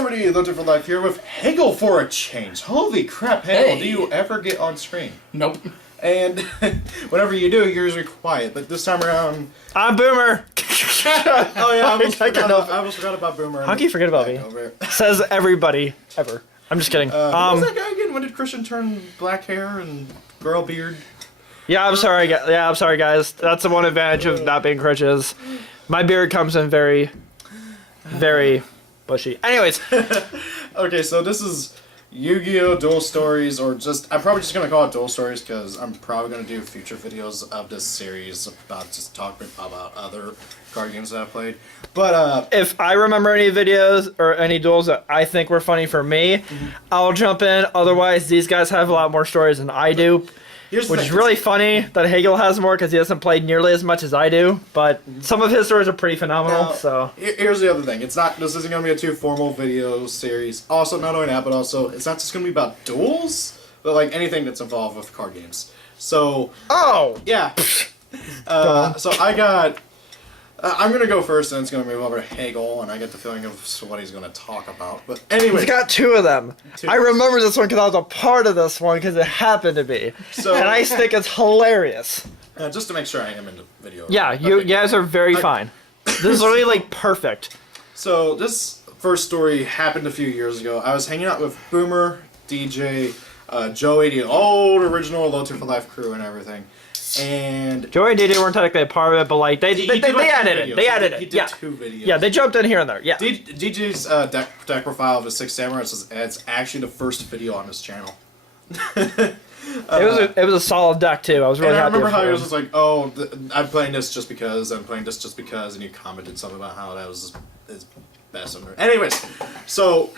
everybody, Looking for Life here with Hegel for a change. Holy crap, Hegel, do you ever get on screen? Nope. And whenever you do, you're usually quiet, but this time around... I'm Boomer! Oh yeah, I almost forgot about Boomer. How can you forget about me? Says everybody, ever. I'm just kidding. What was that guy again? When did Christian turn black hair and grow a beard? Yeah, I'm sorry, guys. That's the one advantage of not being Christians. My beard comes in very, very bushy. Anyways. Okay, so this is Yu-Gi-Oh! Duel Stories, or just... I'm probably just going to call it Duel Stories, because I'm probably going to do future videos of this series about just talking about other card games that I've played. But, if I remember any videos or any duels that I think were funny for me, I'll jump in. Otherwise, these guys have a lot more stories than I do. Which is really funny that Hegel has more because he hasn't played nearly as much as I do. But some of his stories are pretty phenomenal. Now, so here's the other thing: this isn't going to be a too formal video series. Also, not only that, but also it's not just going to be about duels, but like anything that's involved with card games. So yeah. So I got. I'm going to go first, and it's going to move over to Hegel, and I get the feeling of what he's going to talk about. But anyway. He's got two of them. I remember this one because I was a part of this one because it happened to be. So, and I think it's hilarious. Just to make sure I am in the video. Yeah, you guys are very fine. This is literally like perfect. So this first story happened a few years ago. I was hanging out with Boomer, DJ, Joey, the old original Low-Tier for Life crew and everything. And Joey and DJ weren't technically a part of it, but like they added it. They added it. He did 2 videos. Yeah, they jumped in here and there. Yeah. DJ's deck profile of his 6 Samurai it's actually the first video on his channel. It was a solid deck too. I was really happy. I remember how he was just like, "Oh, I'm playing this just because. I'm playing this just because," and he commented something about how that was his best. Anyways, so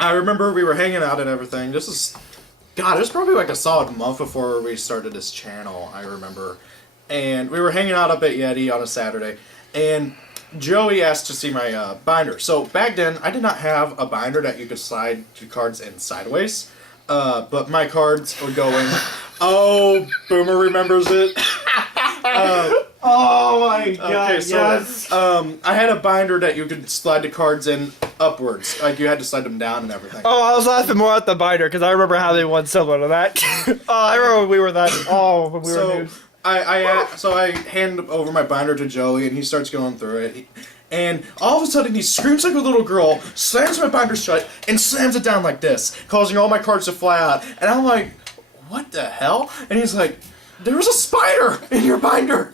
I remember we were hanging out and everything. God, it was probably like a solid month before we started this channel, I remember. And we were hanging out up at Yeti on a Saturday, and Joey asked to see my binder. So back then, I did not have a binder that you could slide the cards in sideways, but my cards would go in. Oh, Boomer remembers it. Oh my god, okay, so, yes. I had a binder that you could slide the cards in upwards. Like, you had to slide them down and everything. Oh, I was laughing more at the binder, because I remember having one similar to that. I remember when we were that... Oh, when we were noobs. So I hand over my binder to Joey, and he starts going through it. And all of a sudden, he screams like a little girl, slams my binder shut, and slams it down like this, causing all my cards to fly out. And I'm like, what the hell? And he's like... There was a spider in your binder!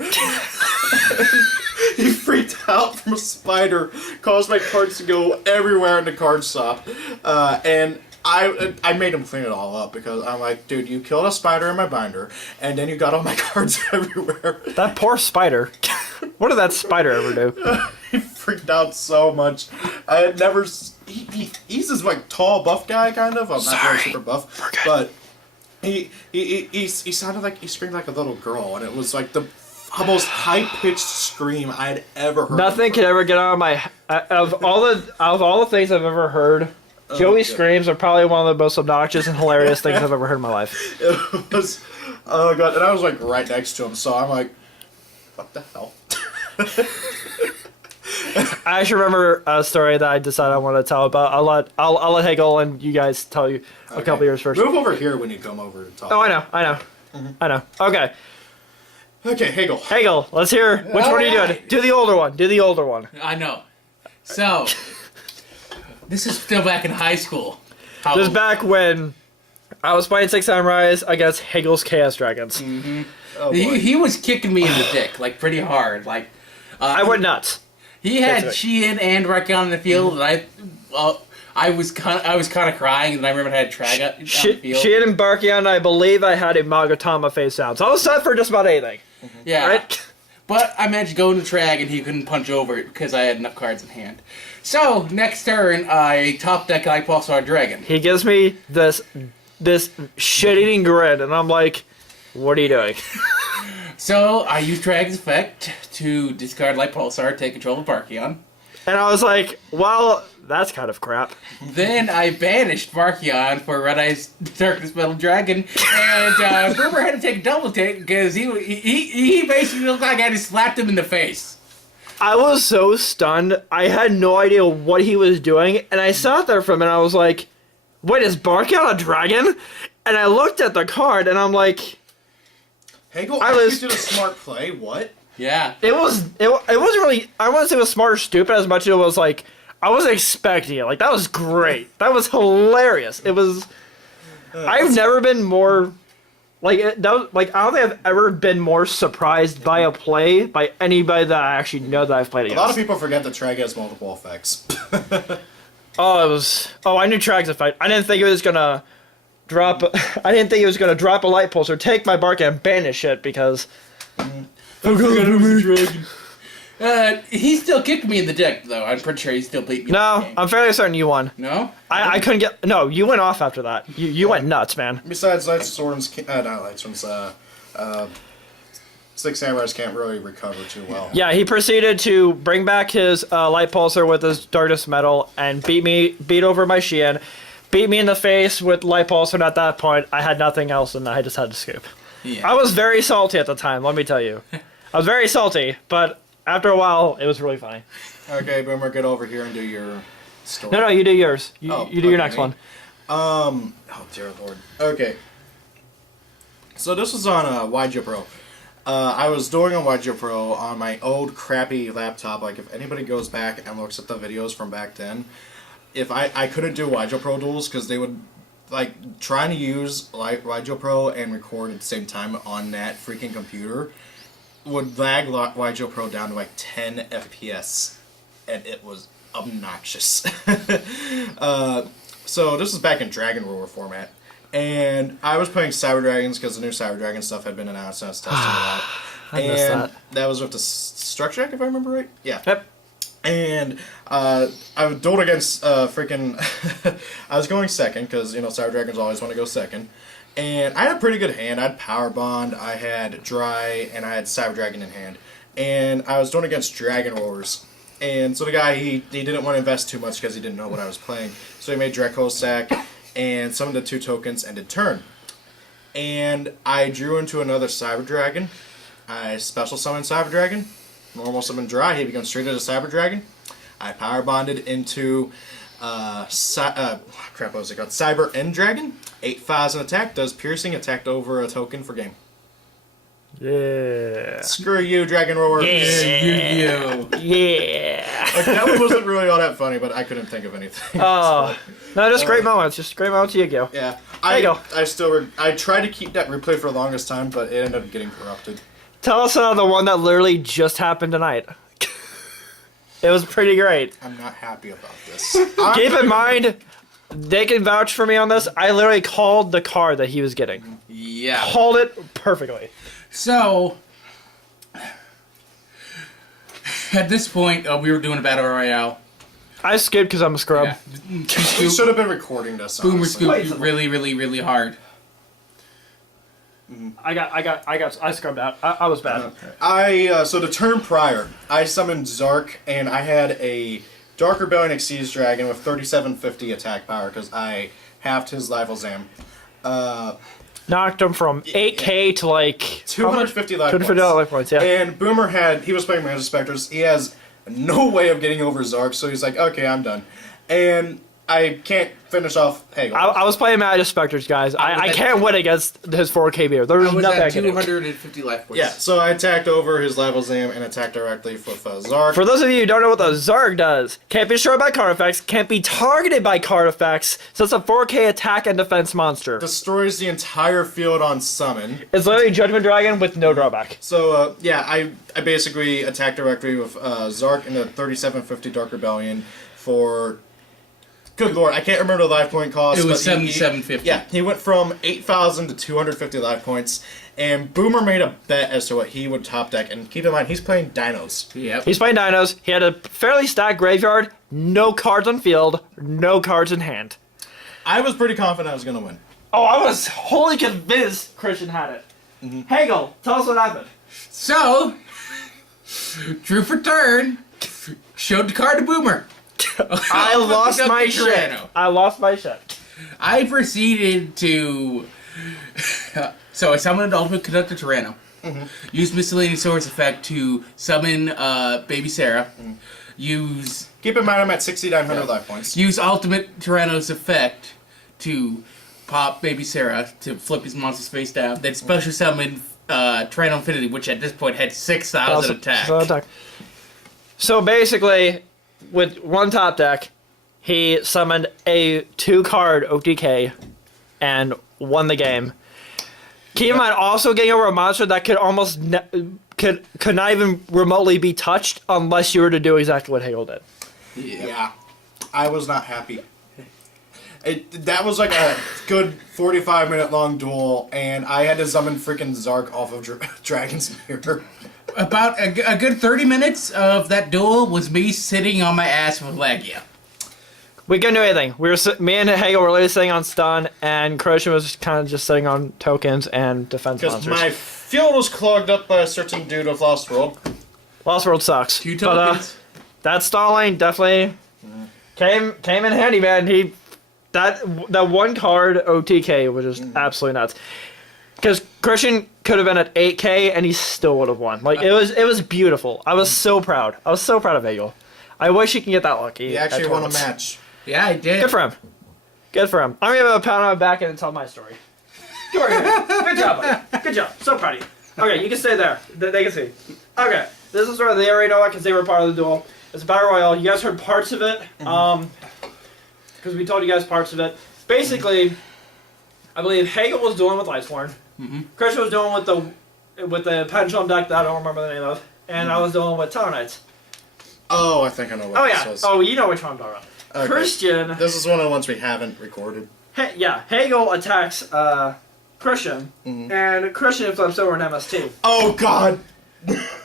He freaked out from a spider, caused my cards to go everywhere in the card shop, and I made him clean it all up because I'm like, dude, you killed a spider in my binder, and then you got all my cards everywhere. That poor spider. What did that spider ever do? He freaked out so much. I had never... He's this like tall, buff guy, kind of. I'm not very super buff, but... He sounded like he screamed like a little girl, and it was like the most high-pitched scream I had ever heard. Nothing could ever get out of my... Of all the things I've ever heard, Joey's screams are probably one of the most obnoxious and hilarious things I've ever heard in my life. It was... Oh, God. And I was, like, right next to him, so I'm like, what the hell? I actually remember a story that I decided I wanted to tell about. I'll let Hegel and you guys tell you a couple years first. Move over here when you come over to talk. Oh, I know. Okay. Okay, Hegel. Hegel, let's hear. Which one are you doing? Do the older one. I know. So, this is still back in high school. This is back when I was playing 6 Samurais against Hegel's Chaos Dragons. Mm-hmm. Oh, he was kicking me in the dick, like, pretty hard. Like, I went nuts. He had Sheehan and Raikkonen on the field, and I was kind of crying, and I remember I had Traga on the field. Sheehan and Barkion, I believe I had a Magatama face down, so I was set for just about anything. Yeah, right? But I managed to go into Trag, and he couldn't punch over it because I had enough cards in hand. So next turn, I top deck like Pulsar Dragon. He gives me this shit-eating grin, and I'm like, what are you doing? So I used Drag's effect to discard Light Pulsar, take control of Barkion. And I was like, well, that's kind of crap. Then I banished Barkion for Red Eyes Darkness Metal Dragon, and Boomer had to take a double take because he basically looked like I just slapped him in the face. I was so stunned. I had no idea what he was doing, and I sat there for a minute. I was like, "Wait, is Barkout a dragon?" And I looked at the card, and I'm like, Hagel actually did a smart play. What? Yeah. It wasn't really. I wouldn't say it was smart or stupid as much as it was like I wasn't expecting it. Like that was great. That was hilarious. It was. I've never been more. Like that was, like I don't think I've ever been more surprised by a play by anybody that I actually know that I've played against. A lot of people forget that Trag has multiple effects. Oh, it was. Oh, I knew Trag's effect. I didn't think it was gonna drop. I didn't think it was gonna drop a light pulse or take my bark and banish it because. He still kicked me in the deck, though. I'm pretty sure he still beat me. No, in the game. I'm fairly certain you won. No? I couldn't get. No, you went off after that. You went nuts, man. Besides, not Lightsworn's, Six Samurais can't really recover too well. Yeah, he proceeded to bring back his light pulsar with his darkness metal and beat over my Xian, beat me in the face with light pulsar. And at that point, I had nothing else, and I just had to scoop. Yeah. I was very salty at the time. Let me tell you, I was very salty, but after a while, it was really funny. Okay, Boomer, get over here and do your story. No, you do yours. You do your next me. one. Oh dear lord. Okay. So this was on YgoPro. I was doing on YgoPro on my old crappy laptop. Like if anybody goes back and looks at the videos from back then, if I couldn't do YgoPro duels because they would like trying to use like YgoPro and record at the same time on that freaking computer would lag YgoPro down to like 10 FPS, and it was obnoxious. So this was back in Dragon Roar format, and I was playing Cyber Dragons because the new Cyber Dragon stuff had been announced, and I was testing it out. I missed that was with the Structure Deck, if I remember right. Yeah. Yep. And I dueled against freaking. I was going second because Cyber Dragons always want to go second. And I had a pretty good hand. I had Power Bond, I had Dry, and I had Cyber Dragon in hand. And I was doing against Dragon Roars. And so the guy, he didn't want to invest too much because he didn't know what I was playing. So he made Draco sack and summoned the 2 tokens, ended turn. And I drew into another Cyber Dragon. I special summoned Cyber Dragon. Normal summon Dry, he becomes straight as a Cyber Dragon. I Power Bonded into what was it called? Cyber End Dragon. 8,000 attack, does piercing, attacked over a token for game. Yeah. Screw you, Dragon Roar. Yeah. Yeah. Like, that one wasn't really all that funny, but I couldn't think of anything. Oh. No, just great moments. Just great moments, Yu-Gi-Oh. Yeah. There you go. I tried to keep that replay for the longest time, but it ended up getting corrupted. Tell us the one that literally just happened tonight. It was pretty great. I'm not happy about this. Keep in mind, they can vouch for me on this. I literally called the card that he was getting. Yeah. Called it perfectly. So, at this point, we were doing a battle royale. I skipped because I'm a scrub. Yeah. We should have been recording this. Boomer honestly. scooped really, really, really hard. I scrubbed out. I was bad. So the turn prior, I summoned Zark, and I had a Dark Rebellion Exceeds Dragon with 3750 attack power because I halved his Lifelzam. Knocked him from 8k to like 250 life 250 life points, yeah. And Boomer he was playing Magic Specters. He has no way of getting over Zark, so he's like, okay, I'm done. And I can't finish off Hagel. I was playing Magic Specters, guys. I can't win against his 4k beer. There was nothing I at could do. 250 life points. Yeah, so I attacked over his Lifelzam and attacked directly with Zark. For those of you who don't know what the Zarg does, can't be destroyed by card effects, can't be targeted by card effects, so it's a 4k attack and defense monster. Destroys the entire field on summon. It's literally Judgment Dragon with no drawback. So, I basically attacked directly with Zark into 3750 Dark Rebellion for... Good lord, I can't remember the life point cost. It was but 7750. Yeah, he went from 8,000 to 250 life points, and Boomer made a bet as to what he would top deck. And keep in mind, he's playing Dinos. Yep. He's playing Dinos. He had a fairly stacked graveyard, no cards on field, no cards in hand. I was pretty confident I was going to win. Oh, I was wholly convinced Christian had it. Mm-hmm. Hagel, tell us what happened. So, drew for turn, showed the card to Boomer. I lost my shit. I lost my shit. I proceeded to... So I summoned Ultimate Conductor Tyranno. Use Miscellaneous Source effect to summon Baby Sarah. Use Keep in mind I'm at 6,900 life points. Use Ultimate Tyrannos effect to pop Baby Sarah to flip his monster's face down. Then special summon Tyranno Infinity, which at this point had 6,000 attack. So basically, with one top deck, he summoned a 2-card OTK and won the game. Keep in mind, also getting over a monster that could almost could not even remotely be touched unless you were to do exactly what Hegel did. Yeah. I was not happy. That was like a good 45-minute long duel, and I had to summon freaking Zark off of Dragon's Mirror. About a good 30 minutes of that duel was me sitting on my ass with Lagia. We couldn't do anything. Me and Hegel were literally sitting on stun, and Croatian was kind of just sitting on tokens and defense monsters. Because my field was clogged up by a certain dude of Lost World. Lost World sucks. 2 tokens. But, that stalling definitely came in handy, man. That 1 card OTK was just absolutely nuts. Because Christian could have been at 8K and he still would have won. Like it was beautiful. I was so proud. I was so proud of Hegel. I wish he can get that lucky. He actually won a match. Yeah, I did. Good for him. Good for him. I'm gonna give him a pound on my back and tell my story. Good job, buddy. Good job. So proud of you. Okay, you can stay there. They can see. Okay, this is where they already know it because they were part of the duel. It's a battle royale. You guys heard parts of it. Because we told you guys parts of it. Basically, I believe Hegel was dealing with Lightsworn. Christian was dealing with the Pendulum deck that I don't remember the name of. And I was dealing with Tower Knights. Oh, I think I know what this was. Oh, you know which one I'm talking about. Okay. Christian... This is one of the ones we haven't recorded. Hegel attacks Christian, and Christian flips over an MST. Oh, God!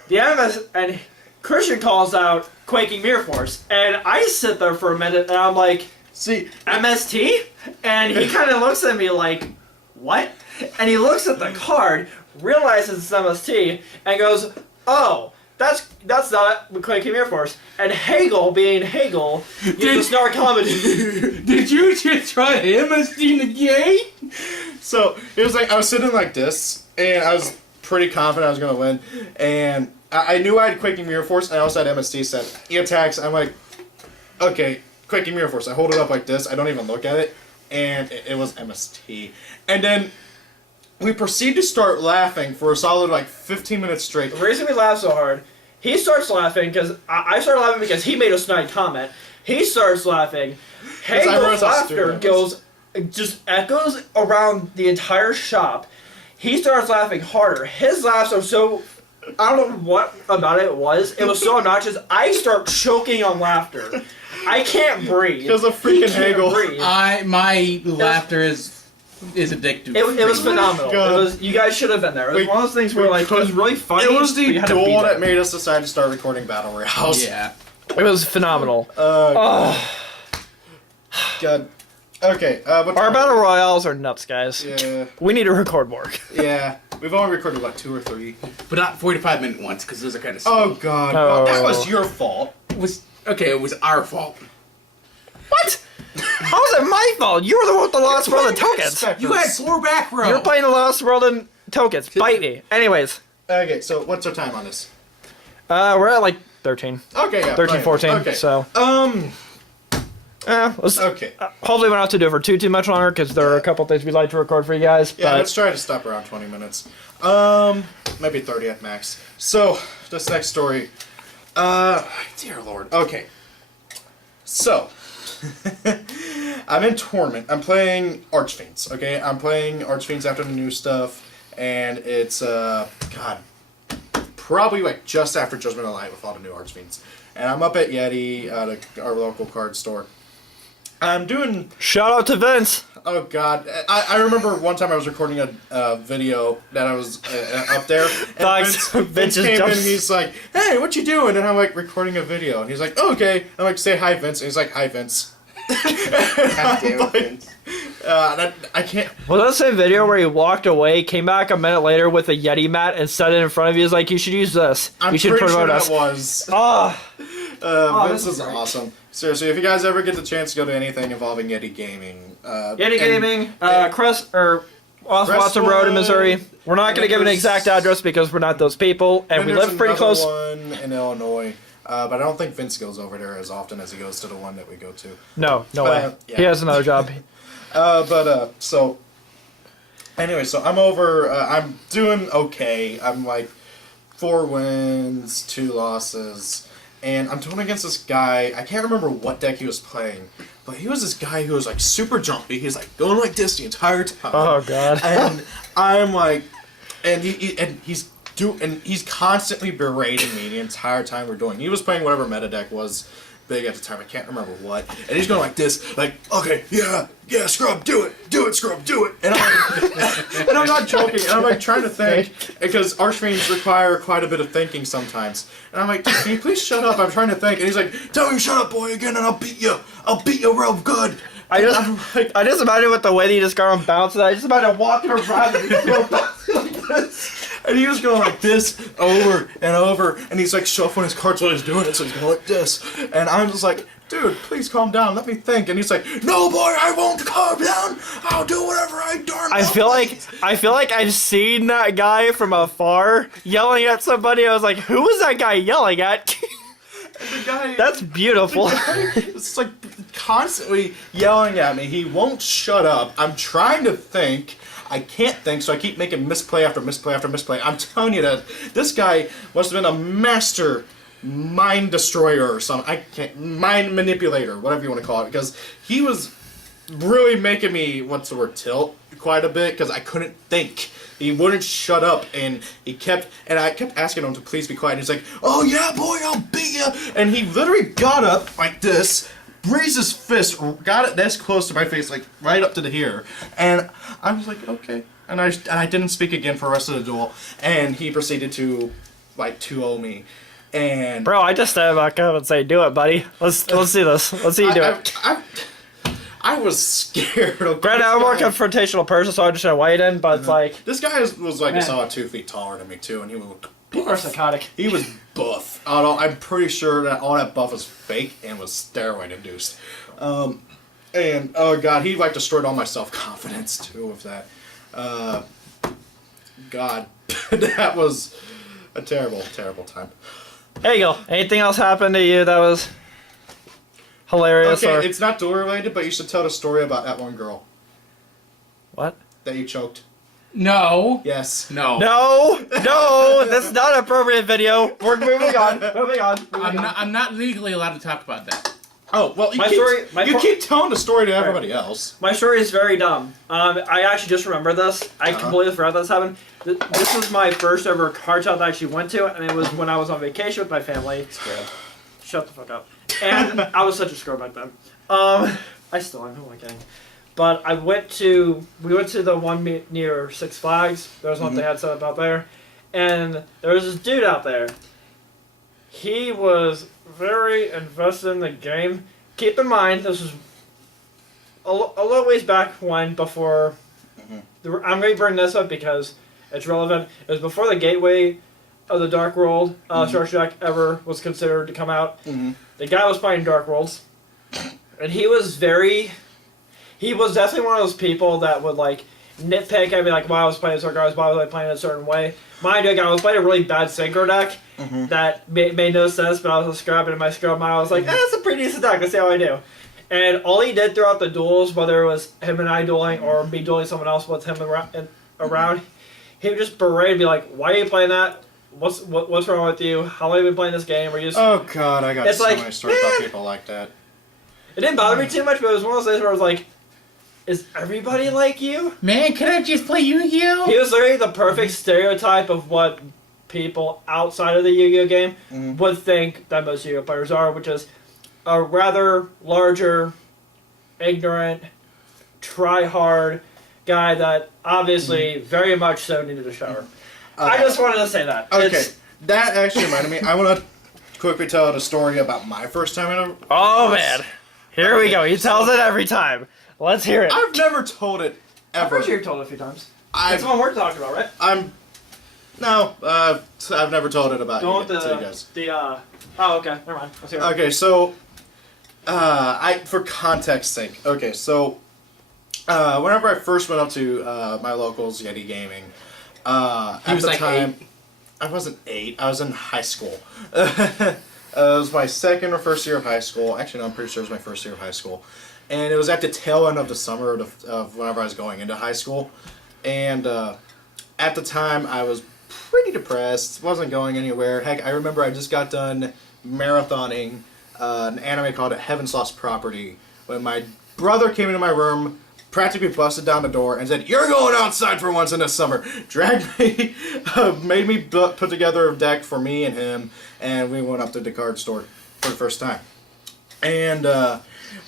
And Christian calls out Quaking Mirror Force, and I sit there for a minute, and I'm like, see, MST? And he kind of looks at me like, what? And he looks at the card, realizes it's MST, and goes, oh, that's not Quaking Mirror Force. And Hegel, being Hegel, uses snark comedy. Did you just try MST negate? So, it was like, I was sitting like this, and I was pretty confident I was going to win, and I knew I had Quaking Mirror Force, and I also had MST set. He attacks, I'm like, okay, Quaking Mirror Force. I hold it up like this, I don't even look at it, and it was MST. And then we proceed to start laughing for a solid, 15 minutes straight. The reason we laugh so hard, he starts laughing because I started laughing because he made a snide comment. He starts laughing. Hegel's laughter just echoes around the entire shop. He starts laughing harder. His laughs are so... I don't know what about it was. It was so obnoxious. I start choking on laughter. I can't breathe. Because of freaking Hegel. My laughter is addictive. It was phenomenal. You guys should have been there. It was one of those things where it was really funny. It was the duel that made us decide to start recording Battle Royales. Yeah. It was phenomenal. God. Okay. Our Battle Royales are nuts, guys. Yeah. We need to record more. Yeah. We've only recorded, 2 or 3? But not 45-minute ones, because those are kind of Oh, God. Well, that was your fault. It was our fault. What? How was it my fault? You were the one with the Lost World and tokens. You had 4 back row. You're playing the Lost World and tokens. Bite me. Anyways. Okay, so what's our time on this? We're at 13. Okay, yeah. 13, 14. Okay. So. Okay. Hopefully we don't have to do it for too much longer because there are a couple things we'd like to record for you guys. Yeah, let's try to stop around 20 minutes. Maybe 30 at max. So, this next story. Dear Lord. Okay. So, I'm in tournament. I'm playing Archfiends, okay? I'm playing Archfiends after the new stuff, and it's, probably just after Judgment of Light with all the new Archfiends. And I'm up at Yeti at our local card store. I'm doing... Shout out to Vince. Oh, God. I remember one time I was recording a video that I was up there. And Vince came in and he's like, hey, what you doing? And I'm recording a video. And he's like, oh, okay. I'm like, say hi, Vince. And he's like, hi, Vince. God damn it, Vince. I can't... Was that the same video where he walked away, came back a minute later with a Yeti mat and set it in front of you? He's like, you should use this. I'm you should pretty promote sure us. that was. Vince is awesome. Seriously, if you guys ever get the chance to go to anything involving Yeti Gaming, Yeti Gaming, Chris, off Watson Road in Missouri. We're not going to give an exact address because we're not those people, and we live pretty close. One in Illinois, but I don't think Vince goes over there as often as he goes to the one that we go to. No way. Yeah. He has another job. So anyway, so I'm over. I'm doing okay. I'm like 4 wins, 2 losses, and I'm doing against this guy. I can't remember what deck he was playing, but he was this guy who was like super jumpy. He's like going like this the entire time. Oh god. And I'm like, and he's constantly berating me the entire time we're doing. He was playing whatever meta deck was big at the time. I can't remember what. And he's going like this, like, okay, yeah, Scrub, do it, Scrub, do it. And I'm not joking. And I'm like trying to think because Archfiends require quite a bit of thinking sometimes. And I'm like, can you please shut up? I'm trying to think. And he's like, tell me shut up, boy, again, and I'll beat you real good. I just imagine with the way that he just got him bouncing. I just imagine walking around and he's going bouncing like this. And he was going like this over and over, and he's like shuffling his cards while he's doing it, so he's going like this. And I'm just like, dude, please calm down, let me think. And he's like, no, boy, I won't calm down. I'll do whatever I darn. I feel like I've seen that guy from afar yelling at somebody. I was like, who is that guy yelling at? The guy, that's beautiful. It's like constantly yelling at me. He won't shut up. I'm trying to think. I can't think, so I keep making misplay after misplay after misplay. I'm telling you that this guy must have been a master mind destroyer or something. I can't, mind manipulator, whatever you want to call it, because he was really making me, what's the word, tilt quite a bit, because I couldn't think. He wouldn't shut up, and I kept asking him to please be quiet, and he's like, oh yeah, boy, I'll beat you. And he literally got up like this, raised his fist, got it this close to my face, like right up to the here, and I was like, okay, and I didn't speak again for the rest of the duel, and he proceeded to like 2-0 me, and bro, I just stand back up and say, do it, buddy. Let's see this. Let's see you do it. I was scared. Okay? Granted, I'm a more confrontational person, so I just wait in, but it's like this guy was like a solid 2 feet taller than me too, and he was. People are psychotic. He was buff. I'm pretty sure that all that buff was fake and was steroid induced. And oh god, he like destroyed all my self-confidence too with that. God, that was a terrible, terrible time. There you go. Anything else happened to you that was hilarious? Okay, it's not duel related, but you should tell the story about that one girl What? that you choked. No. Yes. No. No, that's not an appropriate video. We're moving on. I'm not legally allowed to talk about that. Oh, well, you keep telling the story to everybody else. My story is very dumb. I actually just remember this. I completely forgot this happened. This was my first ever card shop that I actually went to, and it was when I was on vacation with my family. Shut the fuck up. And I was such a scrub back then. I still am. Who am I kidding? But we went to the one near Six Flags. There was one they had set up out there. And there was this dude out there. He was very invested in the game. Keep in mind, this was a little ways back before... I'm going to bring this up because it's relevant. It was before the Gateway of the Dark World structure deck ever was considered to come out. The guy was playing Dark Worlds. And he was definitely one of those people that would like nitpick and be like, why I was playing this guy, why was I playing it a certain way. Mind you, I was playing a really bad synchro deck that made no sense, but I was a scrub, and in my scrub mind I was like, it's a pretty decent deck, let's see how I do. And all he did throughout the duels, whether it was him and I dueling or me dueling someone else with him around, he would just berate and be like, why are you playing that? What's wrong with you? How long have you been playing this game? Oh god, I got so many stories about people like that. It didn't bother me too much, but it was one of those days where I was like, is everybody like you? Man, can I just play Yu-Gi-Oh? He was literally the perfect stereotype of what people outside of the Yu-Gi-Oh game would think that most Yu-Gi-Oh players are, which is a rather larger, ignorant, try-hard guy that obviously very much so needed a shower. I just wanted to say that. Okay, that actually reminded me. I want to quickly tell the story about my first time in a... Oh, man. Here we go. He tells it every time. Let's hear it. I've never told it ever. I'm pretty sure you've told it a few times. That's the one we're talking about, right? I've never told it about you guys. Oh, okay. Never mind. Let's hear it. Okay, so, for context sake, okay, so, whenever I first went up to my locals Yeti Gaming, at was the like time, 8. I wasn't 8. I was in high school. It was my second or first year of high school. Actually, no, I'm pretty sure it was my first year of high school. And it was at the tail end of the summer of whenever I was going into high school. And at the time, I was pretty depressed. Wasn't going anywhere. Heck, I remember I just got done marathoning an anime called Heaven's Lost Property when my brother came into my room, practically busted down the door and said, "You're going outside for once in the summer." Dragged me, made me put together a deck for me and him, and we went up to the card store for the first time. And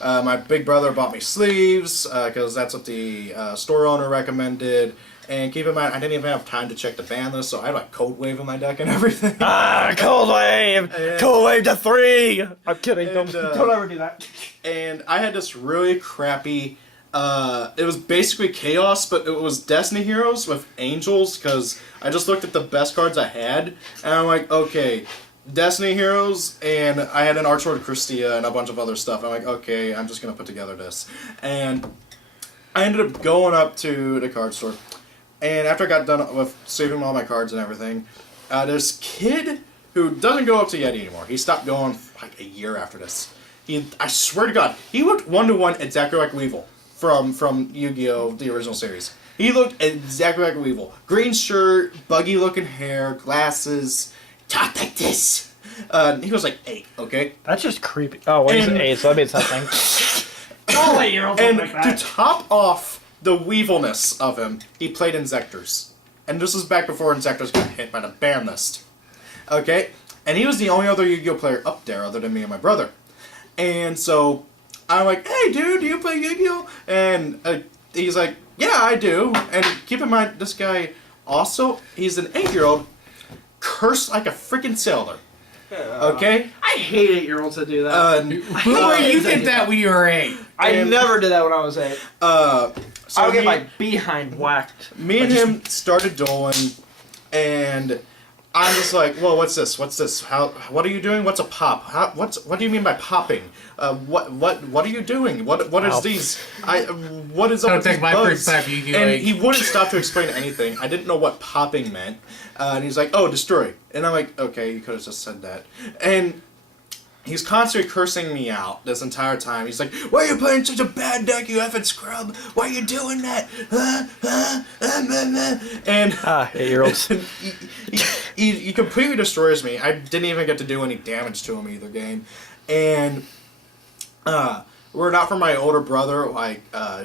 my big brother bought me sleeves, because that's what the store owner recommended. And keep in mind, I didn't even have time to check the ban list, so I had like Code Wave in my deck and everything. Cold Wave! Cold Wave to 3! I'm kidding, And, don't ever do that. And I had this really crappy, it was basically Chaos, but it was Destiny Heroes with Angels, because I just looked at the best cards I had, and I'm like, okay, Destiny Heroes, and I had an Archlord Christia and a bunch of other stuff. I'm like, okay, I'm just going to put together this. And I ended up going up to the card store, and after I got done with saving all my cards and everything, this kid who doesn't go up to Yeti anymore. He stopped going like a year after this. I swear to God, he looked 1-to-1 exactly like Weevil from Yu-Gi-Oh! The original series. He looked exactly like Weevil. Green shirt, buggy looking hair, glasses, talked like this. He was like 8, okay? That's just creepy. Oh, well, he's an 8, so that means something. All 8-year-olds And look like that. to top off the Weevilness of him, he played Insectors. And this was back before Insectors got hit by the ban list. Okay? And he was the only other Yu-Gi-Oh! Player up there other than me and my brother. And so I'm like, "Hey, dude, do you play Yu-Gi-Oh?" And he's like, "Yeah, I do." And keep in mind, this guy also, he's an 8-year-old, cursed like a freaking sailor. Okay? I hate 8-year-olds that do that. Boomer, you did that when you were 8. I never did that when I was 8. So I would get my behind whacked. Me and him started dueling, and I'm just like, "Well, what's this? What's this? What are you doing? What's a pop? What do you mean by popping? What are you doing? What is these? What is up Don't with take these my bugs?" first time Yu-Gi-Oh! And he wouldn't stop to explain anything. I didn't know what popping meant, and he's like, "Oh, destroy." And I'm like, "Okay, you could have just said that." And he's constantly cursing me out this entire time. He's like, "Why are you playing such a bad deck, you effing scrub? Why are you doing that?" And 8-year-olds. he completely destroys me. I didn't even get to do any damage to him either game. And were it not for my older brother,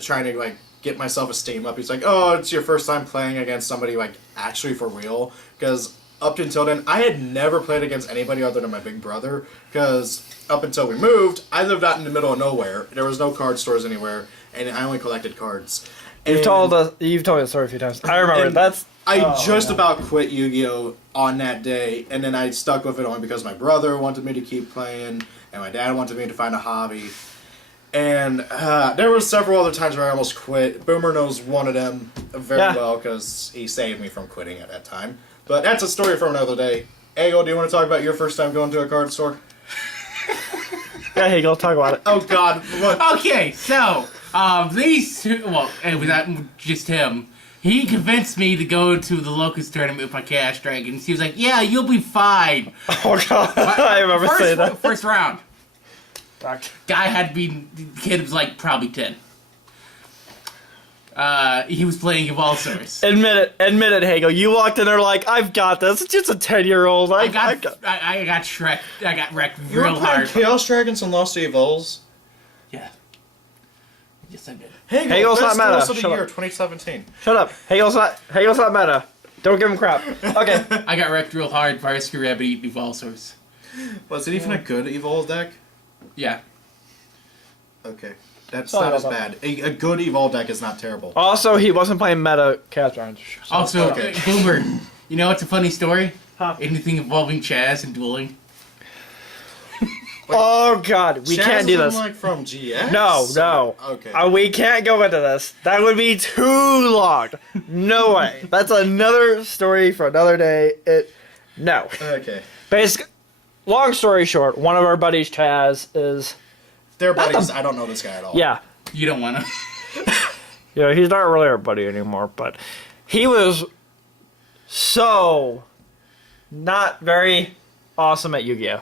trying to get my self-esteem up, he's like, "Oh, it's your first time playing against somebody actually for real," because up until then, I had never played against anybody other than my big brother, because up until we moved, I lived out in the middle of nowhere. There was no card stores anywhere, and I only collected cards. You've told me the story a few times. I remember. I just about quit Yu-Gi-Oh! On that day, and then I stuck with it only because my brother wanted me to keep playing, and my dad wanted me to find a hobby. And there were several other times where I almost quit. Boomer knows one of them very well, because he saved me from quitting at that time. But that's a story for another day. Ego, do you want to talk about your first time going to a card store? Yeah, hey, go talk about it. Oh, God. What? Okay, so, these two, well, it was not just him. He convinced me to go to the Locust tournament with my Chaos Dragons. He was like, "Yeah, you'll be fine." Oh, God. I remember saying that. First round. Guy had to be, the kid was probably 10. He was playing Duel Stories. Admit it, Hagel. You walked in there like, "I've got this. It's just a 10-year-old. I got wrecked You were real playing hard." Chaos Dragons and Lost Evols? Yeah. Yes, I did. Hagel's not meta. Best of the Shut year, up. 2017. Shut up. Hagel's not meta. Don't give him crap. Okay. I got wrecked real hard by Rescue Rabbit Duel Stories. Was it even a good Evol deck? Yeah. Okay. That's Oh, not no, as no. bad. A good Evol deck is not terrible. Also, he wasn't playing meta Chaos Dragons. Also, Okay. Boomer, you know what's a funny story? Huh. Anything involving Chaz and dueling. Oh, God. We Chaz can't do is this. from GX? No. Okay. We can't go into this. That would be too long. No way. That's another story for another day. No. Okay. Long story short, one of our buddies, Chaz, is... They're buddies. I don't know this guy at all. Yeah. You don't want to. Yeah, he's not really our buddy anymore, but he was so not very awesome at Yu-Gi-Oh.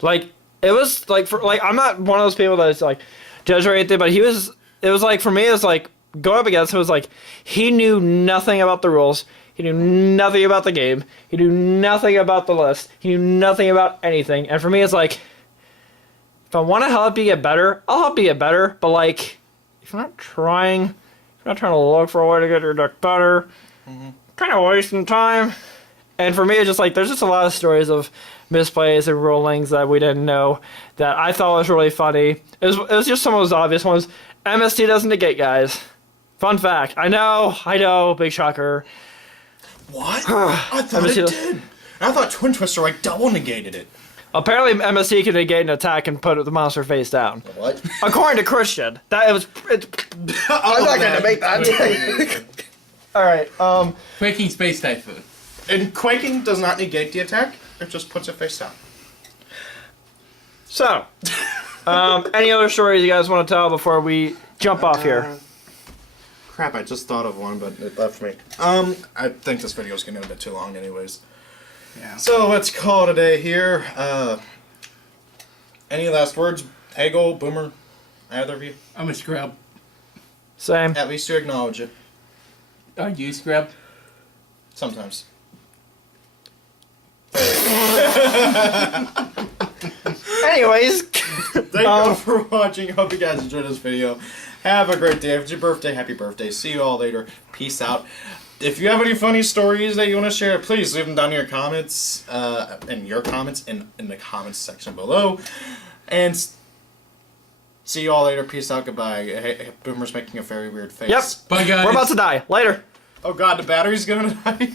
Like, it was like I'm not one of those people that's like judge or anything, but it was like for me it was like going up against him was like he knew nothing about the rules, he knew nothing about the game, he knew nothing about the list, he knew nothing about anything, and for me it's like if I want to help you get better, I'll help you get better, but like if you're not trying to look for a way to get your deck better, kind of wasting time. And for me, it's just like, there's just a lot of stories of misplays and rulings that we didn't know that I thought was really funny. It was just some of those obvious ones. MST doesn't negate, guys. Fun fact. I know, big shocker. What? I thought it did. I thought Twin Twister like double negated it. Apparently, MST can negate an attack and put the monster face down. What? According to Christian, I'm not going to make that. All right. Quaking Space Typhoon. And quaking does not negate the attack. It just puts it face down. So, any other stories you guys want to tell before we jump off here? Crap, I just thought of one, but it left me. I think this video is getting a bit too long anyways. Yeah. So let's call it a day here. Any last words? Hagel, Boomer, either of you? I'm a scrub. Same. At least you acknowledge it. Are you scrub? Sometimes. Anyways. Thank you all for watching. Hope you guys enjoyed this video. Have a great day. If it's your birthday, happy birthday. See you all later. Peace out. If you have any funny stories that you want to share, please leave them down in your comments, in the comments section below. And see you all later. Peace out. Goodbye. Hey, Boomer's making a very weird face. Yep. Bye, guys. We're about to die. Later. Oh god, the battery's gonna die.